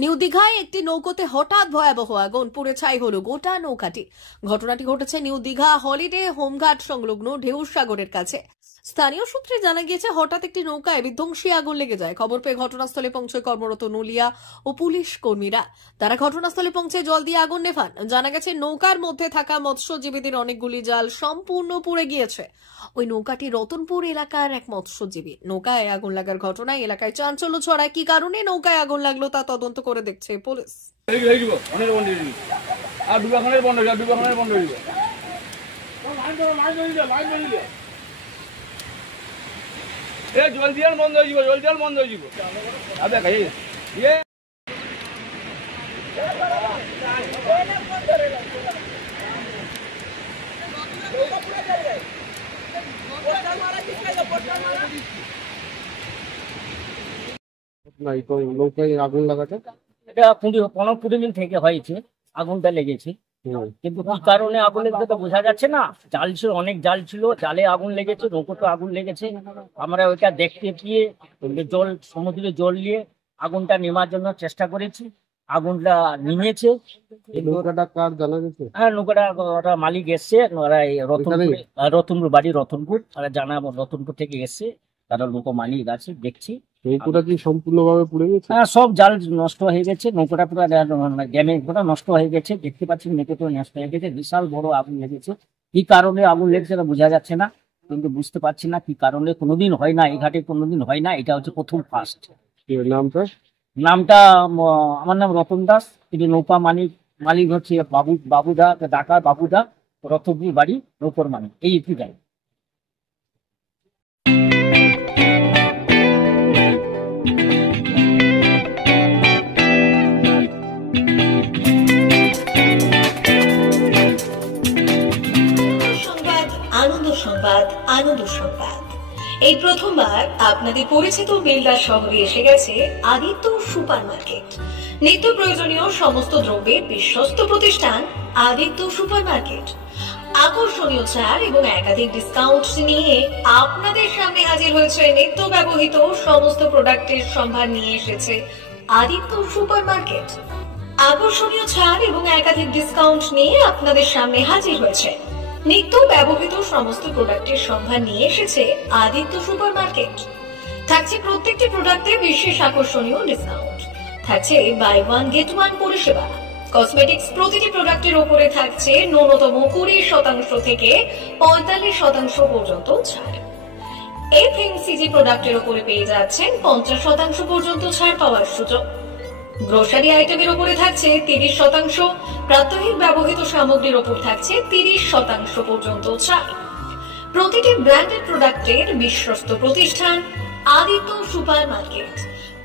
New দীঘায় একটি নৌকোতে হঠাৎ ভয়াবহ আগুন, পুড়ে ছাই হলো গোটা নৌকাটি। ঘটনাটি ঘটেছে নিউ দীঘা হলিডে হোমঘাট সংলগ্ন ঢেউসাগরের কাছে। স্থানীয় সূত্রে জানা গিয়েছে হঠাৎ একটি নৌকায় বিধ্বংসী আগুন লেগে যায়। খবর পেয়ে ঘটনাস্থলে পৌঁছয় কর্মরত নলিয়া ও পুলিশ কর্মীরা। তারা ঘটনাস্থলে পৌঁছে জল দিয়ে আগুন নেভান। জানা গেছে নৌকার মধ্যে থাকা মৎস্যজীবীদের অনেকগুলি জাল সম্পূর্ণ পুড়ে গিয়েছে। ওই নৌকাটি রতনপুর এলাকার এক মৎস্যজীবী। নৌকায় আগুন লাগার ঘটনায় এলাকায় চাঞ্চল্য ছড়ায়। কি কারণে নৌকায় আগুন লাগলো তা তদন্ত করে দেখছে পুলিশ। জল দিয়ে বন্ধ হয়ে যাব, জল বন্ধ হয়ে যাব। আগুন লাগাটা এটা 15-20 দিন থেকে হয়েছে, আগুনটা লেগেছে। কিন্তু কি কারণে আগুন লেগেছে তো বোঝা যাচ্ছে না। জাল ছিল, অনেক জাল ছিল, জালে আগুন লেগেছে, নৌকোতে আগুন লেগেছে। আমরা ওইটা দেখতে গিয়ে সমুদ্রে জল নিয়ে আগুনটা নেমার জন্য চেষ্টা করেছি। আগুনটা নিমেছে। নৌকাটা কার জানা গেছে? হ্যাঁ, নৌকাটা ওরা মালিক এসছে, ওরা রতনপুর বাড়ি, রতনপুর ওরা জানা, রতনপুর থেকে এসছে, তারা নৌকা মালিক আছে। দেখছি নৌকাটা কি সম্পূর্ণভাবে পুড়ে গেছে? হ্যাঁ, সব জাল নষ্ট হয়ে গেছে, নৌকাটা পুরো ড্যামেজ পুরো নষ্ট হয়ে গেছে। দেখতে পাচ্ছি নৌকোটা নষ্ট হয়ে গেছে। বিশাল বড় আগুন লেগেছে। কি কারণে আগুন লেগেছে বোঝা যাচ্ছে না, কিন্তু বুঝতে পারছি না কি কারণে। কোনোদিন হয় না, এই ঘাটে কোনোদিন হয় না, এটা হচ্ছে প্রথম ফার্স্ট। নামটা আমার নাম রতন দাস। তিনি নৌকা মালিক হচ্ছে বাবুদা, ডাকা বাবুদা, রতনপুর বাড়ি, নৌকর মালিক। এই একটু যাই। আনন্দ সংবাদ। এই প্রথমবার আপনাদের পরিচিত বেলদা শহরে এসে গেছে আদিত্য সুপার মার্কেট। নিত্য প্রয়োজনীয় সমস্ত দ্রব্যের বিশ্বস্ত প্রতিষ্ঠান আদিত্য সুপার মার্কেট। আকর্ষণীয় ছাড় এবং একাধিক ডিসকাউন্ট নিয়ে আপনাদের সামনে হাজির হয়েছে। নিত্য ব্যবহৃত সমস্ত প্রোডাক্টের সম্ভার নিয়ে এসেছে আদিত্য সুপার মার্কেট। আকর্ষণীয় ছাড় এবং একাধিক ডিসকাউন্ট নিয়ে আপনাদের সামনে হাজির হয়েছে। নিত্য ব্যবহৃত সমস্ত প্রোডাক্টের সম্ভার নিয়ে এসেছে আদিত্য সুপার মার্কেট। থাকছে প্রত্যেকটি প্রোডাক্টে বিশেষ আকর্ষণীয় ডিসকাউন্ট। থাকছে বাই ওয়ান গেট ওয়ান পরিষেবা। কসমেটিক্স প্রতিটি প্রোডাক্টের উপরে থাকছে ন্যূনতম 20% থেকে 45% পর্যন্ত ছাড়। এফএমসিজি প্রোডাক্টের উপরে পেয়ে যাচ্ছেন 50% পর্যন্ত ছাড় পাওয়ার সুযোগ। গ্রোসারি আইটেমের উপরে থাকছে 30%, প্রাত্যহিক ব্যবহৃত সামগ্রীর উপর থাকছে 30% পর্যন্ত ছাড়। প্রতিটি ব্র্যান্ডেড প্রোডাক্টের বিশ্বস্ত প্রতিষ্ঠান আদিত্য সুপার মার্কেট।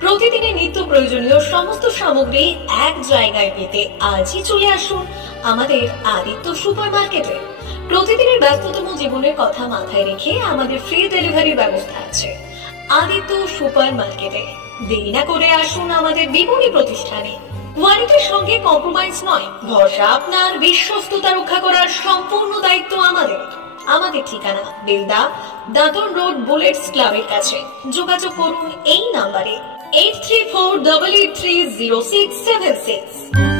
প্রতিদিনের নিত্য প্রয়োজনীয় সমস্ত সামগ্রী এক জায়গায় পেতে আজই চলে আসুন আমাদের আদিত্য সুপার মার্কেটে। প্রতিদিনের ব্যস্ততম জীবনের কথা মাথায় রেখে আমাদের ফ্রি ডেলিভারির ব্যবস্থা আছে আদিত্য সুপার মার্কেটে। দেরি না করে আসুন আমাদের বিপণী প্রতিষ্ঠানে। কোয়ালিটির সঙ্গে কম্প্রোমাইজ নয়, ভরসা আপনার, বিশ্বস্ততা রক্ষা করার সম্পূর্ণ দায়িত্ব আমাদের। আমাদের ঠিকানা বেলদা, দাদন রোড, বুলেটস ক্লাবের কাছে। যোগাযোগ করুন এই নাম্বারে 8348830676।